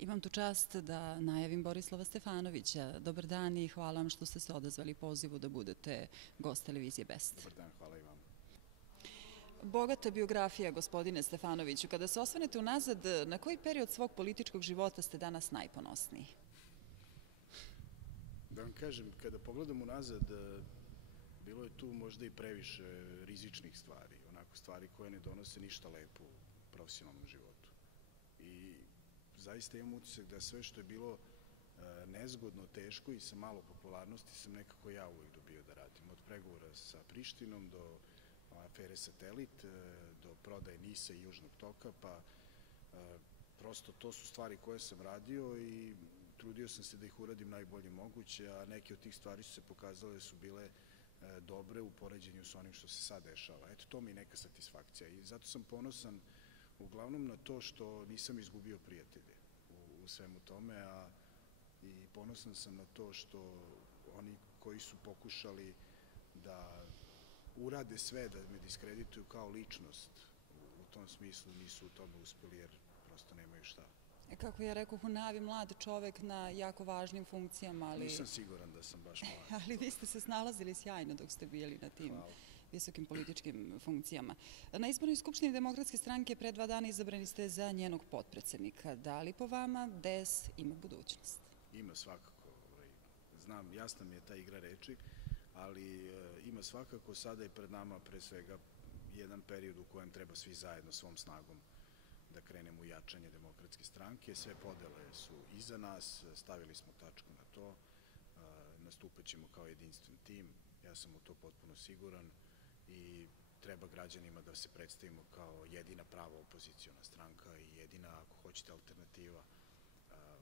Imam tu čast da najavim Borislava Stefanovića. Dobar dan i hvala vam što ste se odazvali pozivu da budete gost televizije Best. Dobar dan, hvala i vam. Bogata biografija, gospodine Stefanoviću. Kada se osvrnete unazad, na koji period svog političkog života ste danas najponosniji? Da vam kažem, kada pogledam unazad, bilo je tu možda i previše rizičnih stvari, onako stvari koje ne donose ništa lepo u profesionalnom životu. I zaista imam utisak da sve što je bilo nezgodno, teško i sa malo popularnosti sam nekako ja uvijek dobio da radim. Od pregovora sa Prištinom do afere Satelit, do prodaje NIS-a i Južnog toka, pa prosto to su stvari koje sam radio i trudio sam se da ih uradim najbolje moguće, a neke od tih stvari su se pokazale da su bile dobre u poređenju sa onim što se sad dešava. Eto, to mi je neka satisfakcija i zato sam ponosan uglavnom na to što nisam izgubio prijatelje u svemu tome, a i ponosan sam na to što oni koji su pokušali da urade sve da me diskredituju kao ličnost, u tom smislu nisu u tome uspeli jer prosto nemaju šta. Kako ja rekoh, u najavi mlad čovek na jako važnim funkcijama, ali... Nisam siguran da sam baš mlad. Ali vi ste se snalazili sjajno dok ste bili na tim visokim političkim funkcijama. Na izbornoj skupštini Demokratske stranke pre 2 dana izabrani ste za njenog potpredsednika. Da li po vama DS ima budućnost? Ima svakako. Znam, jasna mi je ta igra reči, ali ima svakako. Sada je pred nama pre svega jedan period u kojem treba svi zajedno svom snagom da krenemo u jačanje Demokratske stranke. Sve podele su iza nas, stavili smo tačku na to, nastupat ćemo kao jedinstven tim, ja sam u to potpuno siguran i treba građanima da se predstavimo kao jedina prava opoziciona stranka i jedina, ako hoćete, alternativa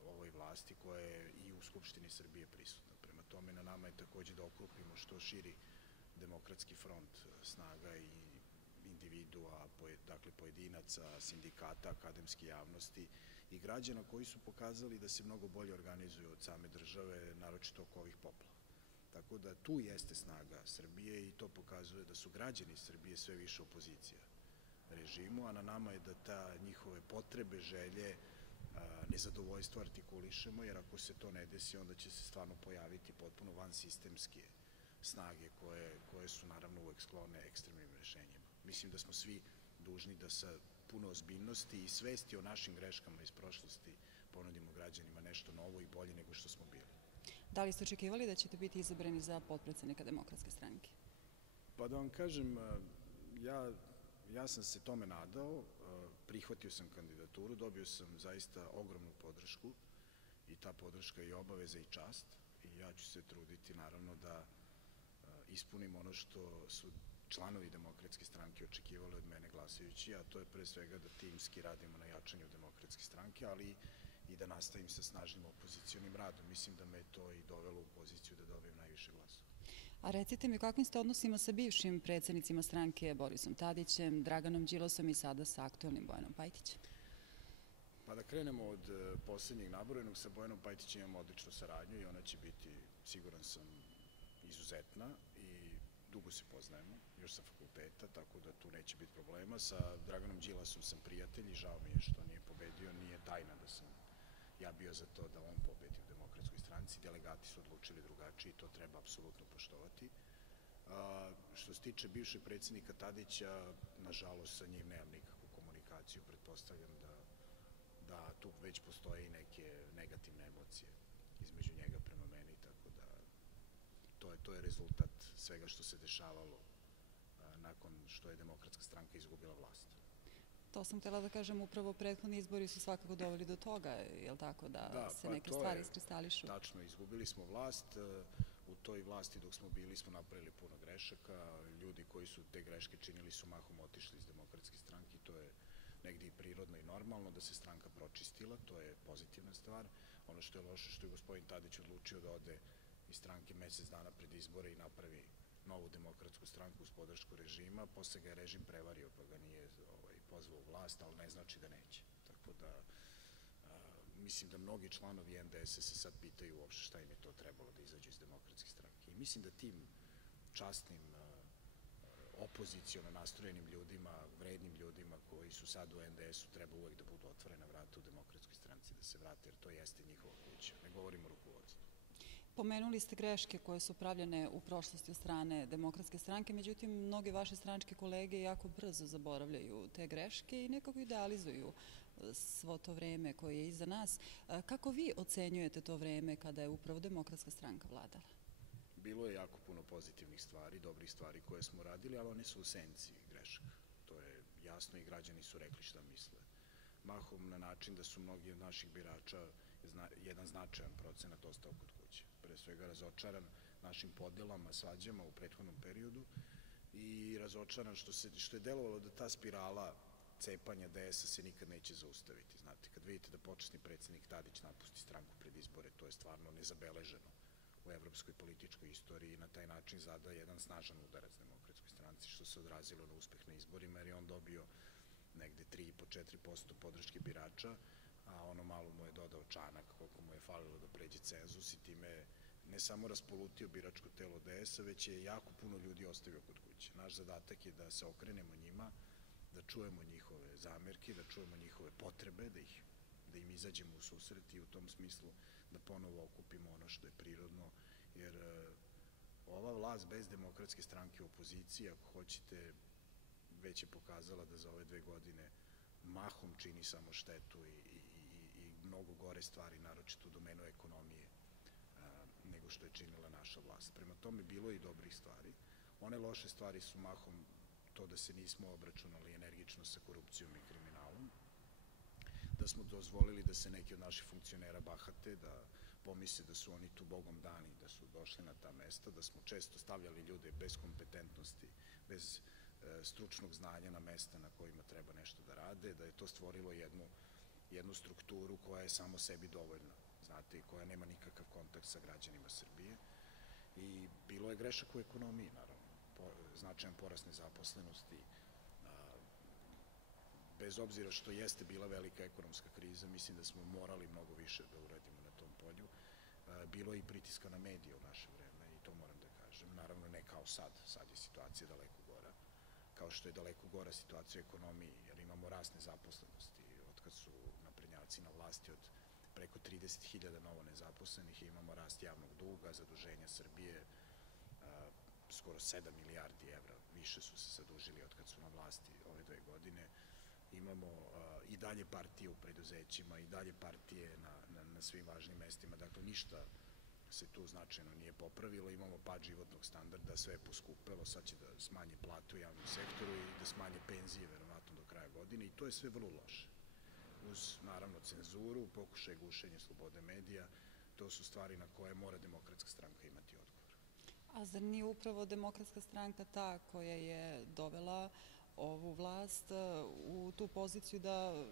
ovoj vlasti koja je i u Skupštini Srbije prisutna. Prema tome, na nama je takođe da okrupnimo što širi demokratski front snaga i individua, dakle pojedinaca, sindikata, akademske javnosti i građana koji su pokazali da se mnogo bolje organizuju od same države, naročito oko ovih poplava. Tako da tu jeste snaga Srbije i to pokazuje da su građani Srbije sve više opozicija režimu, a na nama je da ta njihove potrebe, želje, nezadovoljstvo artikulišemo, jer ako se to ne desi, onda će se stvarno pojaviti potpuno vansistemske snage koje su naravno uvek sklone ekstremnim rešenjima. Mislim da smo svi dužni da sa puno ozbiljnosti i svesti o našim greškama iz prošlosti ponudimo građanima nešto novo i bolje nego što smo bili. Da li ste očekivali da ćete biti izabrani za potpredsednika Demokratske stranke? Pa da vam kažem, ja sam se tome nadao, prihvatio sam kandidaturu, dobio sam zaista ogromnu podršku i ta podrška je obaveza i čast i ja ću se truditi naravno da ispunim ono što su članovi Demokratske stranke očekivali od mene glasajući, a to je pre svega da timski radimo na jačanju Demokratske stranke, ali i da nastavim sa snažnim opozicionim radom. Mislim da me to i dovelo u poziciju da dobijem najviše glasova. A recite mi, u kakvim ste odnosima sa bivšim predsednicima stranke Borisom Tadićem, Draganom Đilasom i sada sa aktuelnim Bojanom Pajtićem? Pa da krenemo od poslednjeg nabrojenog, sa Bojanom Pajtićem imamo odličnu saradnju i ona će biti, siguran sam, izuzetna i dugo se poznajemo, još sa fakulteta, tako da tu neće biti problema. Sa Draganom Đilasom sam prijatelj i žao mi je što nije pobedio, nije tajna da sam ja bio za to da on pobedi u Demokratskoj stranci, delegati su odlučili drugačije i to treba apsolutno poštovati. Što se tiče bivšeg predsednika Tadića, nažalost sa njim nemam nikakvu komunikaciju, pretpostavljam da tu već postoje i neke negativne emocije između njega prema meni, tako da to je rezultat svega što se dešavalo nakon što je Demokratska stranka izgubila vlast. To sam htjela da kažem, upravo prethodni izbori su svakako doveli do toga, je li tako, da se neke stvari iskristališu? Tačno, izgubili smo vlast, u toj vlasti dok smo bili smo napravili puno grešaka, ljudi koji su te greške činili su mahom otišli iz Demokratske stranke i to je negdje i prirodno i normalno da se stranka pročistila, to je pozitivna stvar. Ono što je loše što je gospodin Tadić odlučio da ode iz stranke mesec dana pred izbore i napravi novu Demokratsku stranku uz podršku režima, posle ga je režim prevario pa ga nije pozvao u vlast, ali ne znači da neće. Tako da mislim da mnogi članovi NDS-a se sad pitaju uopšte šta im je to trebalo da izađu iz Demokratske stranke. I mislim da tim časnim opoziciono nastrojenim ljudima, vrednim ljudima koji su sad u NDS-u, treba uvek da budu otvorena vrata u Demokratskoj stranci, da se vrate, jer to jeste njihova kuća. Ne govorimo o rukovodstvu. Pomenuli ste greške koje su pravljene u prošlosti od strane Demokratske stranke, međutim, mnoge vaše stranačke kolege jako brzo zaboravljaju te greške i nekako idealizuju svo to vreme koje je iza nas. Kako vi ocenjujete to vreme kada je upravo Demokratska stranka vladala? Bilo je jako puno pozitivnih stvari, dobrih stvari koje smo radili, ali one su u senci grešaka. To je jasno i građani su rekli šta misle. Mahom na način da su mnogi od naših birača jedan značajan procenat ostao kod kuće. Pre svega razočaran našim podelama, svađama u prethodnom periodu i razočaran što je delovalo da ta spirala cepanja DS-a se nikad neće zaustaviti. Znate, kad vidite da počasni predsednik Tadić napusti stranku pred izbore, to je stvarno nezabeleženo u evropskoj političkoj istoriji i na taj način zada jedan snažan udarac Demokratskoj stranci, što se odrazilo na uspeh na izborima, jer je on dobio negde 3,5-4% podrške birača, a ono malo mu je dodao Čanak, koliko mu je falilo da pređe cenzus i time ne samo raspolutio biračko telo DS-a, već je jako puno ljudi ostavio kod kuće. Naš zadatak je da se okrenemo njima, da čujemo njihove zamerke, da čujemo njihove potrebe, da im izađemo u susret i u tom smislu da ponovo okupimo ono što je prirodno, jer ova vlast bez Demokratske stranke u opoziciji, ako hoćete, već je pokazala da za ove 2 godine mahom čini samo štetu i mnogo gore stvari, naročito u domenu ekonomije, nego što je činila naša vlast. Prema tome, bilo je i dobrih stvari. One loše stvari su mahom to da se nismo obračunali energično sa korupcijom i kriminalom, da smo dozvolili da se neki od naših funkcionera bahate, da pomisle da su oni tu bogom dani, da su došli na ta mesta, da smo često stavljali ljude bez kompetentnosti, bez stručnog znanja na mesta na kojima treba nešto da rade, da je to stvorilo jednu strukturu koja je samo sebi dovoljna, znate, i koja nema nikakav kontakt sa građanima Srbije. I bilo je grešak u ekonomiji, naravno, značajan porast nezaposlenosti, bez obzira što jeste bila velika ekonomska kriza, mislim da smo morali mnogo više da uradimo na tom polju. Bilo je i pritiska na medije u naše vreme i to moram da kažem. Naravno ne kao sad je situacija daleko gora, kao što je daleko gora situacija u ekonomiji, jer imamo rast nezaposlenosti. Otkad su naprednjaci na vlasti od preko 30.000 novo nezaposlenih, imamo rast javnog duga, zaduženja Srbije, skoro 7 milijardi evra više su se zadužili otkad su na vlasti ove 2 godine. Imamo i dalje partije u preduzećima, i dalje partije na svim važnim mestima, dakle ništa se tu značajno nije popravilo, imamo pad životnog standarda, sve je poskupelo, sad će da smanje platu u javnom sektoru i da smanje penzije verovatno do kraja godine i to je sve vrlo loše. Uz naravno cenzuru, pokušaj gušenja slobode medija, to su stvari na koje mora Demokratska stranka imati odgovor. A zar nije upravo Demokratska stranka ta koja je dovela ovu vlast u tu poziciju da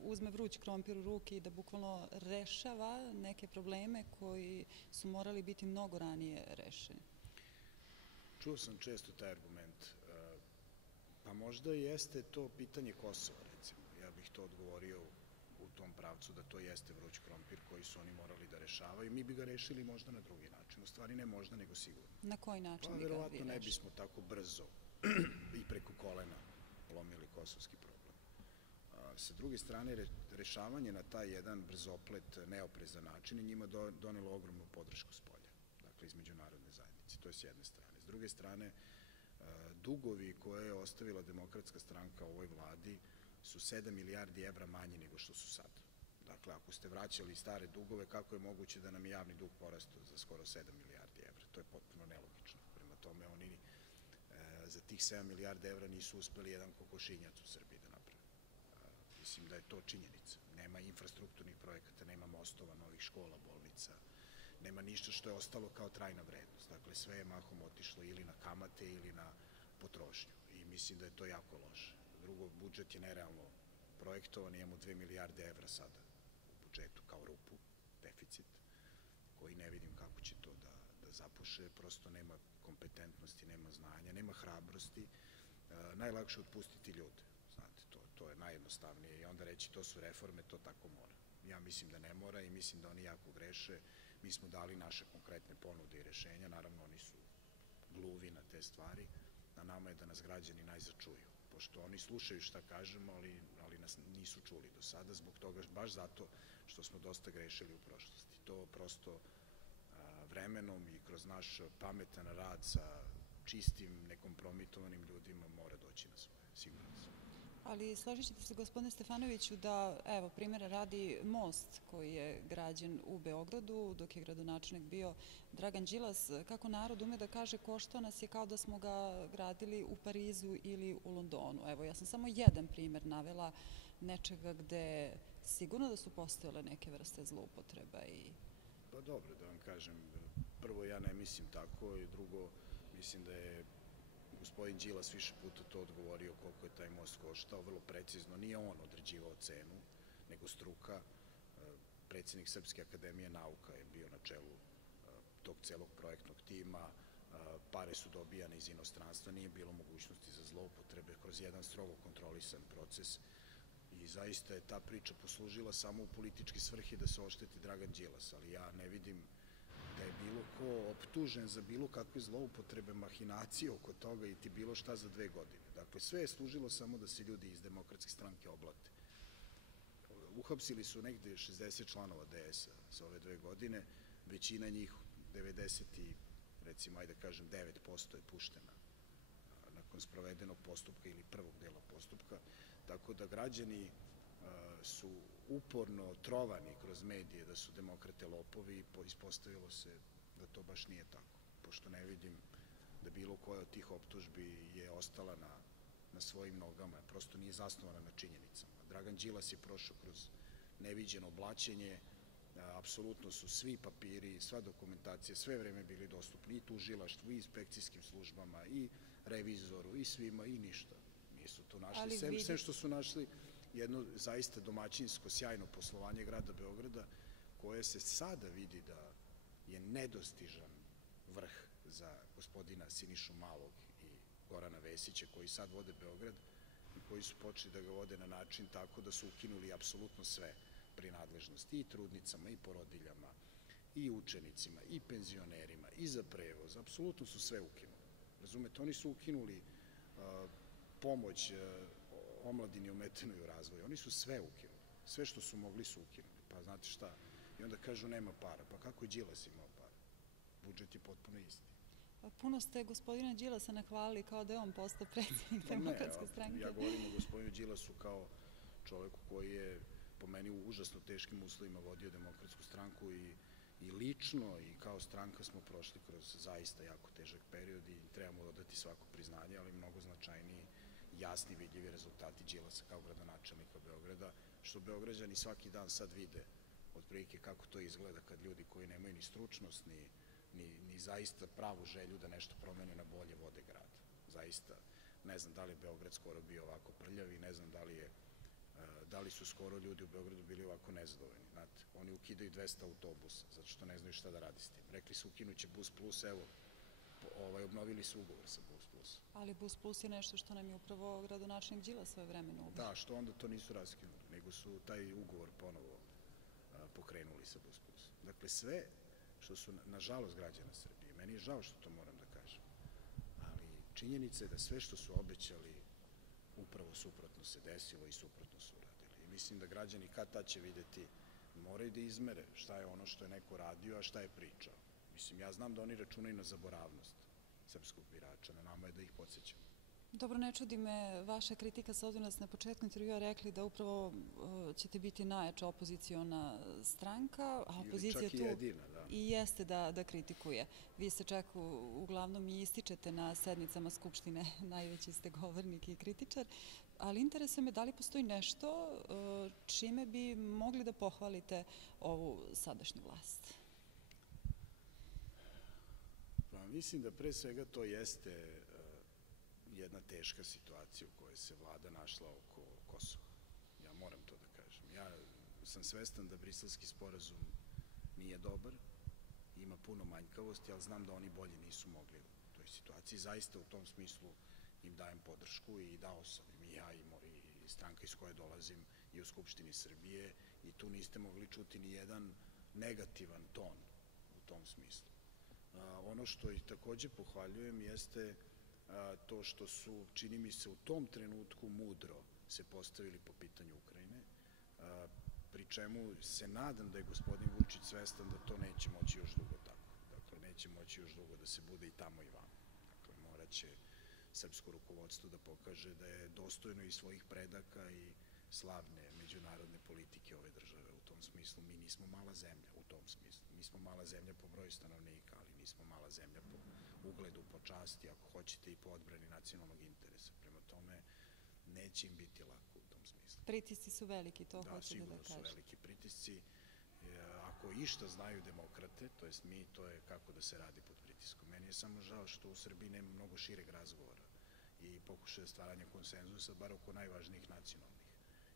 uzme vruć krompir u ruke i da bukvalno rešava neke probleme koji su morali biti mnogo ranije rešeni? Čuo sam često taj argument. Pa možda jeste to pitanje Kosova, recimo. Ja bih to odgovorio u tom pravcu da to jeste vruć krompir koji su oni morali da rešavaju. Mi bi ga rešili možda na drugi način. U stvari ne možda, nego sigurno. Na koji način pa bi ga vi verovatno ne rešili? bismo tako brzo i preko kolena lomili kosovski problem. Sa druge strane, rešavanje na taj jedan brzoplet, neoprezan način je njima donelo ogromnu podršku s polja, dakle iz međunarodne zajednice. To je s jedne strane. S druge strane, dugovi koje je ostavila Demokratska stranka ovoj vladi su 7 milijardi evra manji nego što su sad. Dakle, ako ste vraćali stare dugove, kako je moguće da nam je javni dug porastao za skoro 7 milijardi evra? To je potpuno nelogično. Prema tome, oni za tih 7 milijardi evra nisu uspeli jedan kokošinjac u Srbiji da naprave. Mislim da je to činjenica. Nema infrastrukturnih projekata, nema mostova, novih škola, bolnica, nema ništa što je ostalo kao trajna vrednost. Dakle, sve je mahom otišlo ili na kamate ili na potrošnju i mislim da je to jako loše. Drugo, budžet je nerealno projektovan, imamo 2 milijarde evra sada u budžetu kao rupu, deficit, koji ne vidim kako će to da zapuše, prosto nema kompetentnosti, nema znanja, nema hrabrosti. Najlakše je otpustiti ljude, znate, to je najjednostavnije i onda reći to su reforme, to tako mora. Ja mislim da ne mora i mislim da oni jako greše. Mi smo dali naše konkretne ponude i rešenja, naravno oni su gluvi na te stvari, Na nama je da nas građani najzad čuju, pošto oni slušaju šta kažemo, ali nas nisu čuli do sada, zbog toga, baš zato što smo dosta grešili u prošlosti. To prosto vremenom i kroz naš pametan rad sa čistim, nekompromitovanim ljudima mora doći na svoje, sigurno sam. Ali složit ćete se, gospodine Stefanoviću, da, evo, primjera radi most koji je građen u Beogradu, dok je gradonačelnik bio Dragan Đilas, kako narod ume da kaže, koštao nas je kao da smo ga gradili u Parizu ili u Londonu. Evo, ja sam samo jedan primjer navela nečega gde sigurno da su postojale neke vrste zloupotreba i... Pa dobro, da vam kažem, prvo ja ne mislim tako i drugo, mislim da je gospodin Đilas više puta to odgovorio koliko je taj most koštao, vrlo precizno. Nije on određivao cenu, nego struka. Predsjednik Srpske akademije nauka je bio na čelu tog celog projektnog tima. Pare su dobijane iz inostranstva, nije bilo mogućnosti za zloupotrebe kroz jedan strogo kontrolisan proces. I zaista je ta priča poslužila samo u političke svrhe da se ošteti Dragan Đilas, ali ja ne vidim da je bilo ko optužen za bilo kakve zloupotrebe, mahinacije oko toga i ti bilo šta za 2 godine. Dakle, sve je služilo samo da se ljudi iz Demokratske stranke oblate. Uhapsili su negde 60 članova DS-a za ove 2 godine, većina njih, 90 i, recimo, ajde kažem, 9% je puštena nakon sprovedenog postupka ili prvog dela postupka, tako da građani su uporno trovani kroz medije da su demokrate lopovi i ispostavilo se da to baš nije tako, pošto ne vidim da bilo koja od tih optužbi je ostala na svojim nogama, prosto nije zasnovana na činjenicama. Dragan Đilas je prošao kroz neviđeno blaćenje, apsolutno su svi papiri, sva dokumentacija, sve vreme bili dostupni i tužilaštvu, i inspekcijskim službama, i revizoru, i svima, i ništa nisu tu našli, sve što su našli jedno zaista domaćinsko, sjajno poslovanje grada Beograda, koje se sada vidi da je nedostižan vrh za gospodina Sinišu Malog i Gorana Vesića, koji sad vode Beograd i koji su počeli da ga vode na način tako da su ukinuli apsolutno sve prinadležnosti i trudnicama, i porodiljama, i učenicima, i penzionerima, i za prevoz, apsolutno su sve ukinuli. Razumete, oni su ukinuli pomoć omladini ometenoj u razvoju. Oni su sve ukinuli. Sve što su mogli su ukinuli. Pa znate šta? I onda kažu nema para. Pa kako je Đilas imao para? Budžet je potpuno isti. Puno ste gospodina Đilasa nahvalili kao da je on postao predsjednik Demokratske stranke. Ja govorim o gospodinu Đilasu kao čoveku koji je po meni u užasno teškim uslovima vodio Demokratsku stranku i lično i kao stranka smo prošli kroz zaista jako težak period i trebamo odati svako priznanje, ali mnogo značajniji, jasni, vidljivi rezultati Đilasa kao gradonačelnika Beograda, što Beograđani svaki dan sad vide otprilike kako to izgleda kad ljudi koji nemaju ni stručnost, ni zaista pravu želju da nešto promene na bolje vode grad. Zaista, ne znam da li je Beograd skoro bio ovako prljav i ne znam da li su skoro ljudi u Beogradu bili ovako nezadovoljni. Znate, oni ukidaju 200 autobusa, zato što ne znaju šta da radi s tim. Rekli su ukinuće Bus Plus, evo, obnovili su ugovor sa Bus Plus. Ali Bus Plus je nešto što nam je upravo gradonačelnik Đilas svoje vremena ubio. Da, što onda to nisu raskinuli, nego su taj ugovor ponovo pokrenuli sa Bus Plus. Dakle, sve što su, nažalost, građana Srbije, meni je žao što to moram da kažem, ali činjenica je da sve što su obećali upravo suprotno se desilo i suprotno su uradili. I mislim da građani kad tad će videti, moraju da izmere šta je ono što je neko radio, a šta je pričao. Mislim, ja znam da oni računaju na zaboravnost srpskog birača, na nama je da ih podsjećamo. Dobro, ne čudi me vaša kritika, s obzirom da ste na početku intervjua rekli da upravo ćete biti najjača opoziciona stranka, a opozicija tu i jeste da kritikuje. Vi se čak uglavnom i ističete na sednicama Skupštine, najveći ste govornik i kritičar, ali interesuje me da li postoji nešto čime bi mogli da pohvalite ovu sadašnju vlast? Pa mislim da pre svega to jeste jedna teška situacija u kojoj se vlada našla oko Kosova. Ja moram to da kažem. Ja sam svestan da Briselski sporazum nije dobar, ima puno manjkavosti, ali znam da oni bolje nisu mogli u toj situaciji. Zaista u tom smislu im dajem podršku i dao sam i ja i stranka iz koje dolazim i u Skupštini Srbije i tu niste mogli čuti ni jedan negativan ton u tom smislu. Ono što i takođe pohvaljujem jeste to što su, čini mi se, u tom trenutku mudro se postavili po pitanju Ukrajine, pri čemu se nadam da je gospodin Vučić svestan da to neće moći još dugo tako. Dakle, neće moći još dugo da se bude i tamo i vamo. Dakle, moraće srpsko rukovodstvo da pokaže da je dostojno i svojih predaka i slavne međunarodne politike ove države. U tom smislu mi nismo mala zemlja, u tom smislu. Mi smo mala zemlja po broju stanovnika, ali nismo mala zemlja po ugledu, po časti, ako hoćete i po odbrani nacionalnog interesa. Prema tome, neće im biti lako u tom smislu. Pritisci su veliki, to hoćete da kažete. Da, sigurno su veliki pritisci. Ako išta znaju demokrate, to jest mi, to je kako da se radi pod pritiskom. Meni je samo žao što u Srbiji nema mnogo šireg razgovora i pokušaja stvaranja konsenzusa, bar oko najvažnijih nacionalnih,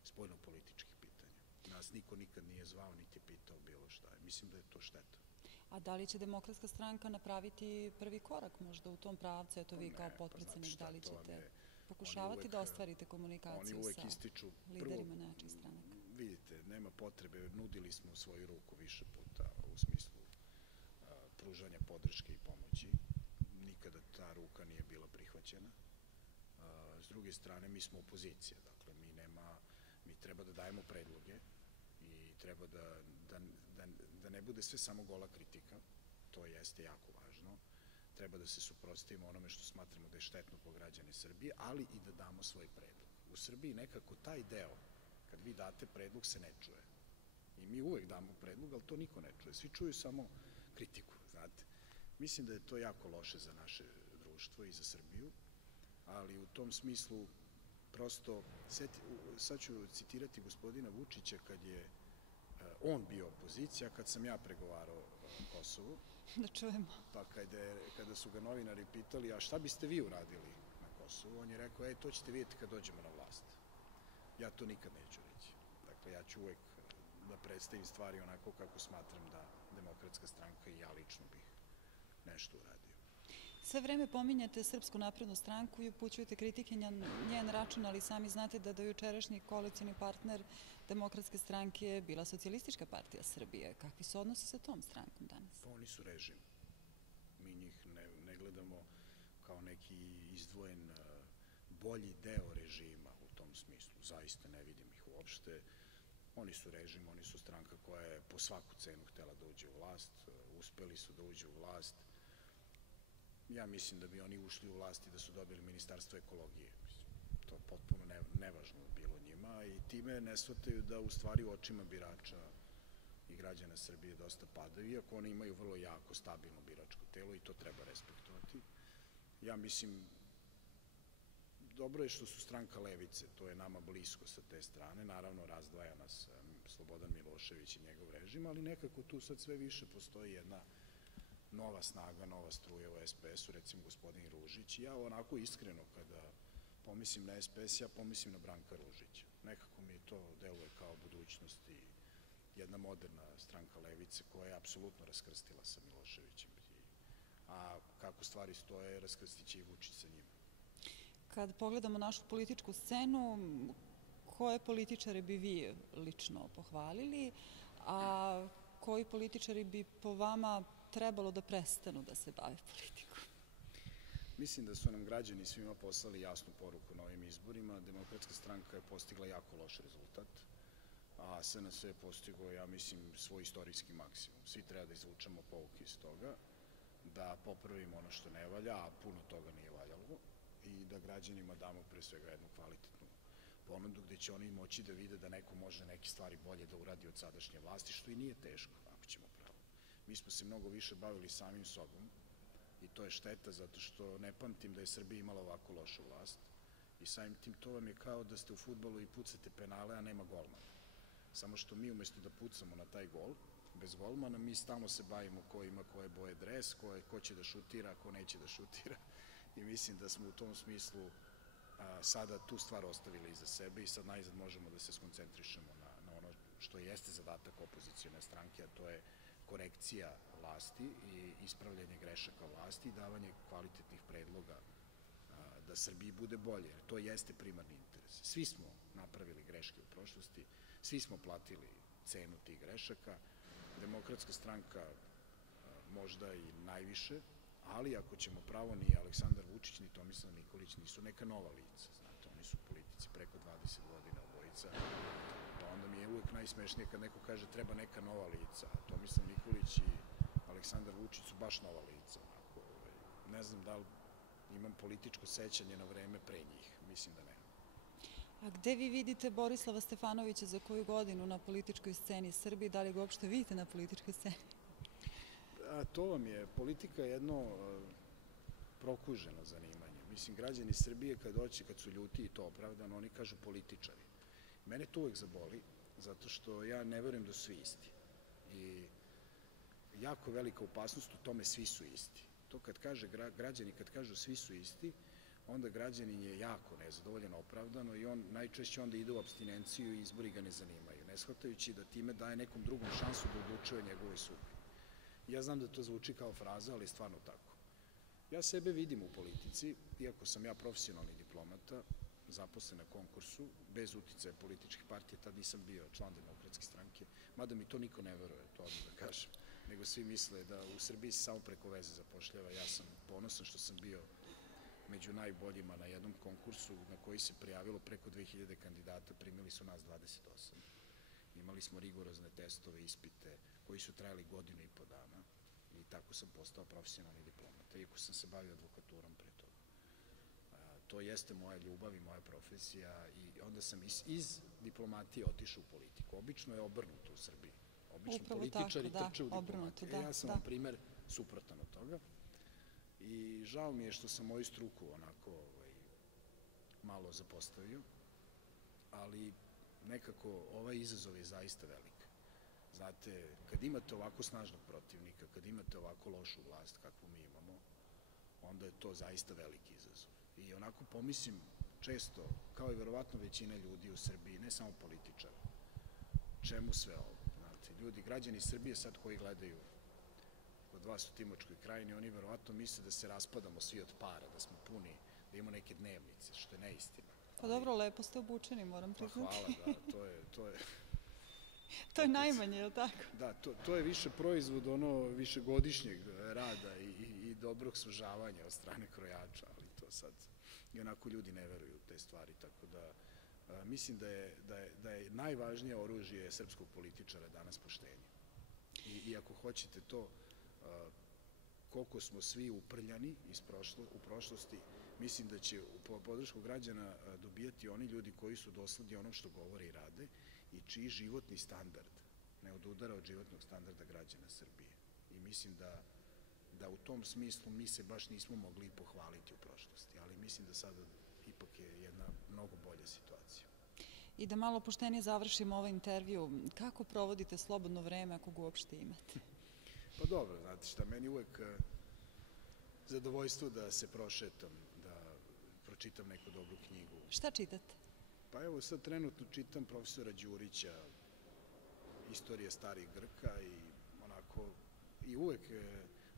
spoljnopolitičkih pitanja. Nas niko nikad nije zvao, niti je pitao bilo šta. Mislim da je to šteta. A da li će Demokratska stranka napraviti prvi korak možda u tom pravcu? Eto vi kao potpredsednik, da li ćete pokušavati da ostvarite komunikaciju sa liderima najjačih stranaka? Vidite, nema potrebe, nudili smo svoju ruku više puta u smislu pružanja podrške i pomoći. Nikada ta ruka nije bila prihvaćena. S druge strane, mi smo opozicija, dakle, mi treba da dajemo predloge i treba da ne bude sve samo gola kritika, to jeste jako važno. Treba da se suprotstavimo onome što smatramo da je štetno po građane Srbije, ali i da damo svoj predlog. U Srbiji nekako taj deo, kad vi date predlog, se ne čuje. I mi uvek damo predlog, ali to niko ne čuje. Svi čuju samo kritiku, znate. Mislim da je to jako loše za naše društvo i za Srbiju, ali u tom smislu prosto, sad ću citirati gospodina Vučića kad je on bio opozicija, kad sam ja pregovarao o Kosovu. Da čujemo. Pa kada su ga novinari pitali, a šta biste vi uradili na Kosovu, on je rekao, to ćete vidjeti kad dođemo na vlast. Ja to nikad neću reći. Dakle, ja ću uvek da predstavim stvari onako kako smatram da Demokratska stranka i ja lično bih nešto uradio. Sve vreme pominjate Srpsku naprednu stranku i upućujete kritike njen račun, ali sami znate da dojučerašnji koalicioni partner Demokratske stranke je bila Socijalistička partija Srbije. Kakvi su odnosi sa tom strankom danas? Pa oni su režim. Mi njih ne gledamo kao neki izdvojen bolji deo režima u tom smislu. Zaista ne vidim ih uopšte. Oni su režim, oni su stranka koja je po svaku cenu htela da uđe u vlast. Uspeli su da uđu u vlast. Ja mislim da bi oni ušli u vlast i da su dobili Ministarstvo ekologije. To je potpuno nevažno bilo njima i time ne shvataju da u stvari u očima birača i građana Srbije dosta padaju, iako oni imaju vrlo jako stabilno biračko telo i to treba respektovati. Ja mislim, dobro je što su stranka levice, to je nama blisko sa te strane, naravno razdvaja nas Slobodan Milošević i njegov režim, ali nekako tu sad sve više postoji jedna nova snaga, nova struja u SPS-u, recimo gospodin Ružić. Ja onako iskreno kada pomislim na SPS, ja pomislim na Branka Ružića. Nekako mi to deluje kao budućnost i jedna moderna stranka levice koja je apsolutno raskrstila sa Miloševićem. A kako stvari stoje, raskrstit će i Vučić sa njima. Kad pogledamo našu političku scenu, koje političare bi vi lično pohvalili, a koji političari bi po vama trebalo da prestanu da se bave politikom? Mislim da su nam građani svima poslali jasnu poruku na ovim izborima. Demokratska stranka je postigla jako loš rezultat, a SNS je postigao, ja mislim, svoj istorijski maksimum. Svi treba da izvučemo pouke iz toga, da popravimo ono što ne valja, a puno toga nije valjalo, i da građanima damo pre svega jednu kvalitetnu ponudu gde će oni moći da vide da neko može neke stvari bolje da uradi od sadašnje vlasti, što i nije teško, ako ćemo pravo. Mi smo se mnogo više bavili samim sobom i to je šteta zato što ne pamtim da je Srbija imala ovako lošu vlast i samim tim to vam je kao da ste u fudbalu i pucate penale, a nema golmana. Samo što mi umesto da pucamo na taj gol, bez golmana, mi stalno se bavimo ko ima koje boje dres, ko će da šutira, ko neće da šutira i mislim da smo u tom smislu sada tu stvar ostavili iza sebe i sad najzad možemo da se skoncentrišemo na ono što jeste zadatak opozicione stranke, a to je korekcija vlasti i ispravljanje grešaka vlasti i davanje kvalitetnih predloga da Srbiji bude bolje. To jeste primarni interes. Svi smo napravili greške u prošlosti, svi smo platili cenu tih grešaka. Demokratska stranka možda i najviše, Ali ako ćemo pravo, ni Aleksandar Vučić, ni Tomislav Nikolić nisu neka nova lica. Znate, oni su u politici preko 20 godina obojica. Pa onda mi je uvek najsmešnije kad neko kaže treba neka nova lica. A Tomislav Nikolić i Aleksandar Vučić su baš nova lica. Ne znam da li imam političko sećanje na vreme pre njih. Mislim da ne. A gde vi vidite Borislava Stefanovića za koju godinu na političkoj sceni Srbije? Da li ga uopšte vidite na političkoj sceni? To vam je politika jedno prokuženo zanimanje. Mislim, građani Srbije kad su ljuti i to opravdano, oni kažu političari. Mene to uvek zaboli, zato što ja ne verujem da su svi isti. I jako velika opasnost u tome svi su isti. To kad kaže građani, kad kažu svi su isti, onda građanin je jako nezadovoljan, opravdano i on najčešće onda ide u apstinenciju i izbori ga ne zanimaju, ne shvatajući da time daje nekom drugom šansu da odlučuje o njegovoj sudbini. Ja znam da to zvuči kao fraza, ali je stvarno tako. Ja sebe vidim u politici, iako sam ja profesionalni diplomata, zaposlen na konkursu, bez uticaja političkih partija, tad nisam bio član Demokratske stranke, mada mi to niko ne veruje, to odmah da kažem, nego svi misle da u Srbiji se samo preko veze zapošljava. Ja sam ponosan što sam bio među najboljima na jednom konkursu na koji se prijavilo preko 2000 kandidata, primili su nas 28. Imali smo rigorozne testove, ispite, koji su trajali 1,5 godinu dana i tako sam postao profesionalni diplomata, iako sam se bavio advokaturom pre toga. To jeste moja ljubav i moja profesija i onda sam iz diplomatije otišao u politiku. Obično je obrnuto u Srbiji. Obično političari trče u diplomatiju. Ja sam vam primer suprotan od toga. I žao mi je što sam moju struku onako malo zapostavio, ali nekako ovaj izazov je zaista velik. Znate, kad imate ovako snažnog protivnika, kad imate ovako lošu vlast kakvu mi imamo, onda je to zaista veliki izazov. I onako pomislim često, kao i verovatno većina ljudi u Srbiji, ne samo političara, čemu sve ovo? Znate, ljudi, građani Srbije sad koji gledaju kod vas u Timočkoj krajini, oni verovatno misle da se raspadamo svi od para, da smo puni, da imamo neke dnevnice, što je neistina. Pa dobro, lepo ste obučeni, moram priznati. Pa hvala, da, to je... To je najmanje, je li tako? Da, to je više proizvod višegodišnjeg rada i dobrog sužavanja od strane krojača, ali to sad i onako ljudi ne veruju u te stvari, tako da mislim da je najvažnije oružje srpskog političara danas poštenje. I ako hoćete to, koliko smo svi uprljani u prošlosti, mislim da će podršku građana dobijati oni ljudi koji su dosledni onom što govore i rade i čiji životni standard ne odudara od životnog standarda građana Srbije. I mislim da u tom smislu mi se baš nismo mogli pohvaliti u prošlosti, ali mislim da sada ipak je jedna mnogo bolja situacija. I da malo poštenije završimo ovaj intervju, kako provodite slobodno vreme ako ga uopšte imate? Pa dobro, znate šta, meni uvek zadovoljstvo da se prošetam, da pročitam neku dobru knjigu. Šta čitate? Pa evo sad trenutno čitam profesora Đurića, Istorija starih Grka i uvek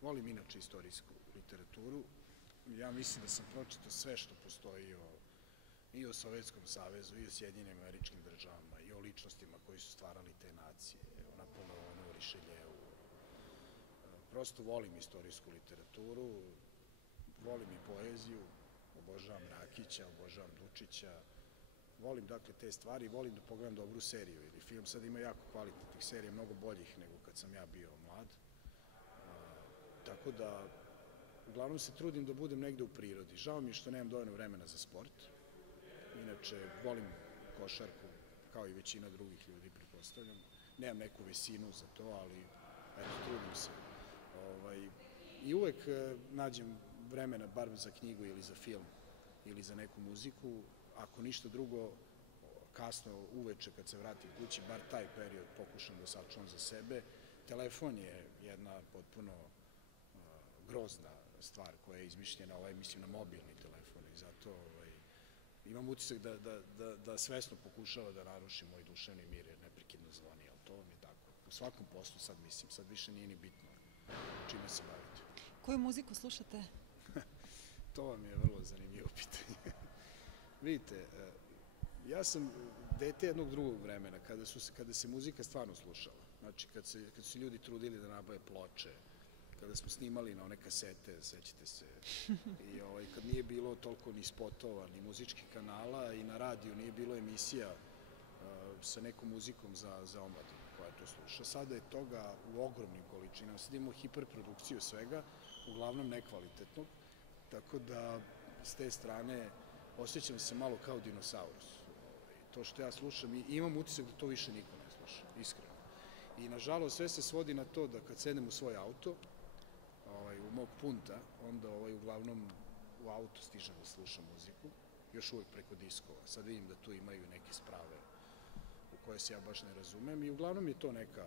volim inače istorijsku literaturu. Ja mislim da sam pročitao sve što postoji i o Sovjetskom savezu, i o Sjedinjenim Američkim Državama, i o ličnostima koji su stvarali te nacije, o Napoleonu, Rišeljeu. Prosto volim istorijsku literaturu, volim i poeziju, obožavam Rakića, obožavam Dučića, volim dakle te stvari, volim da pogledam dobru seriju ili film. Sad ima jako kvalitetnih serija, mnogo boljih nego kad sam ja bio mlad. Tako da, uglavnom se trudim da budem negde u prirodi. Žao mi je što nemam dovoljno vremena za sport. Inače, volim košarku, kao i većina drugih ljudi, pretpostavljam. Nemam neku visinu za to, ali eto, trudim se. I uvek nađem vremena, bar za knjigu ili za film ili za neku muziku. Ako ništa drugo, kasno uveče kad se vratim kući, bar taj period pokušam da sačuvam za sebe. Telefon je jedna potpuno grozna stvar koja je izmišljena, mislim na mobilni telefon i zato imam utisak da svesno pokušava da naruši moj duševni mir jer neprekidno zvoni, ali to vam je tako. U svakom poslu sad mislim, sad više nije ni bitno čime se bavite. Koju muziku slušate? To vam je vrlo zanimljivo pitanje. Vidite, ja sam dete jednog drugog vremena, kada se muzika stvarno slušala. Znači, kad su ljudi trudili da nabave ploče, kada smo snimali na one kasete, sećate se, i kad nije bilo toliko ni spotova, ni muzičkih kanala i na radiju nije bilo emisija sa nekom muzikom za omladinu koja to sluša. Sada je toga u ogromnim količinama. Sada imamo hiperprodukciju svega, uglavnom nekvalitetnog, tako da s te strane osjećam se malo kao dinosaurus. To što ja slušam i imam utisak da to više niko ne sluša, iskreno. I nažalost sve se svodi na to da kad sedem u svoj auto, u mog punta, onda uglavnom u auto stižem da slušam muziku, još uvek preko diskova. Sad vidim da tu imaju neke sprave u koje se ja baš ne razumem i uglavnom je to neka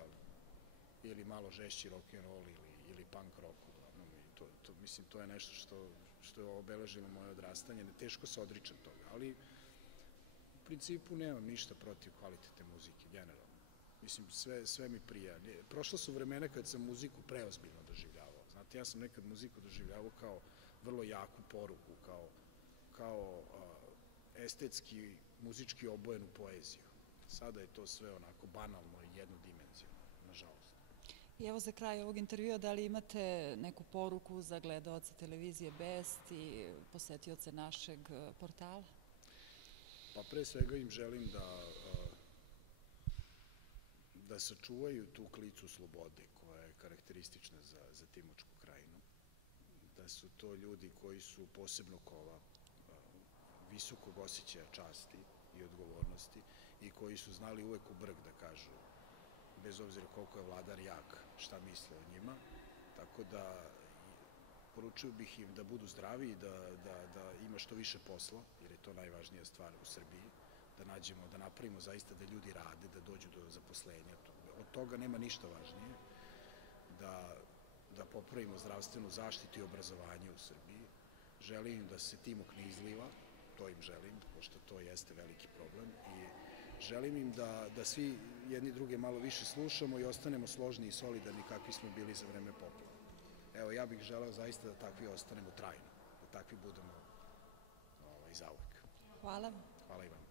ili malo žešći rock'n'roll ili punk rock uglavnom. Mislim, to je nešto što je obeležilo moje odrastanje. Teško se odričem toga, ali u principu nemam ništa protiv kvalitetne muzike, generalno. Mislim, sve mi prija. Prošla su vremena kad sam muziku preozbiljno doživljavao. Znate, ja sam nekad muziku doživljavao kao vrlo jaku poruku, kao estetski, muzički obojenu poeziju. Sada je to sve onako banalno i jednodimenzionalno, nažalost. I evo za kraj ovog intervjua, da li imate neku poruku za gledaoce televizije Best i posetioce našeg portala? Pa pre svega im želim da sačuvaju tu klicu slobode koja je karakteristična za Timočku krajinu, da su to ljudi koji su posebno kova, visokog osjećaja časti i odgovornosti i koji su znali uvek u brk da kažu, bez obzira koliko je vladar jak, šta misle o njima, tako da poručio bih im da budu zdravi i da ima što više posla, jer je to najvažnija stvar u Srbiji, da napravimo zaista da ljudi rade, da dođu do zaposlenja. Od toga nema ništa važnije, da popravimo zdravstvenu zaštitu i obrazovanje u Srbiji. Želim da se Timok ne izliva, to im želim, pošto to jeste veliki problem i želim im da svi jedni druge malo više slušamo i ostanemo složni i solidarni kakvi smo bili za vreme poplava. Evo, ja bih želeo zaista da takvi ostanemo trajno, da takvi budemo zauvek. Hvala. Hvala i vam.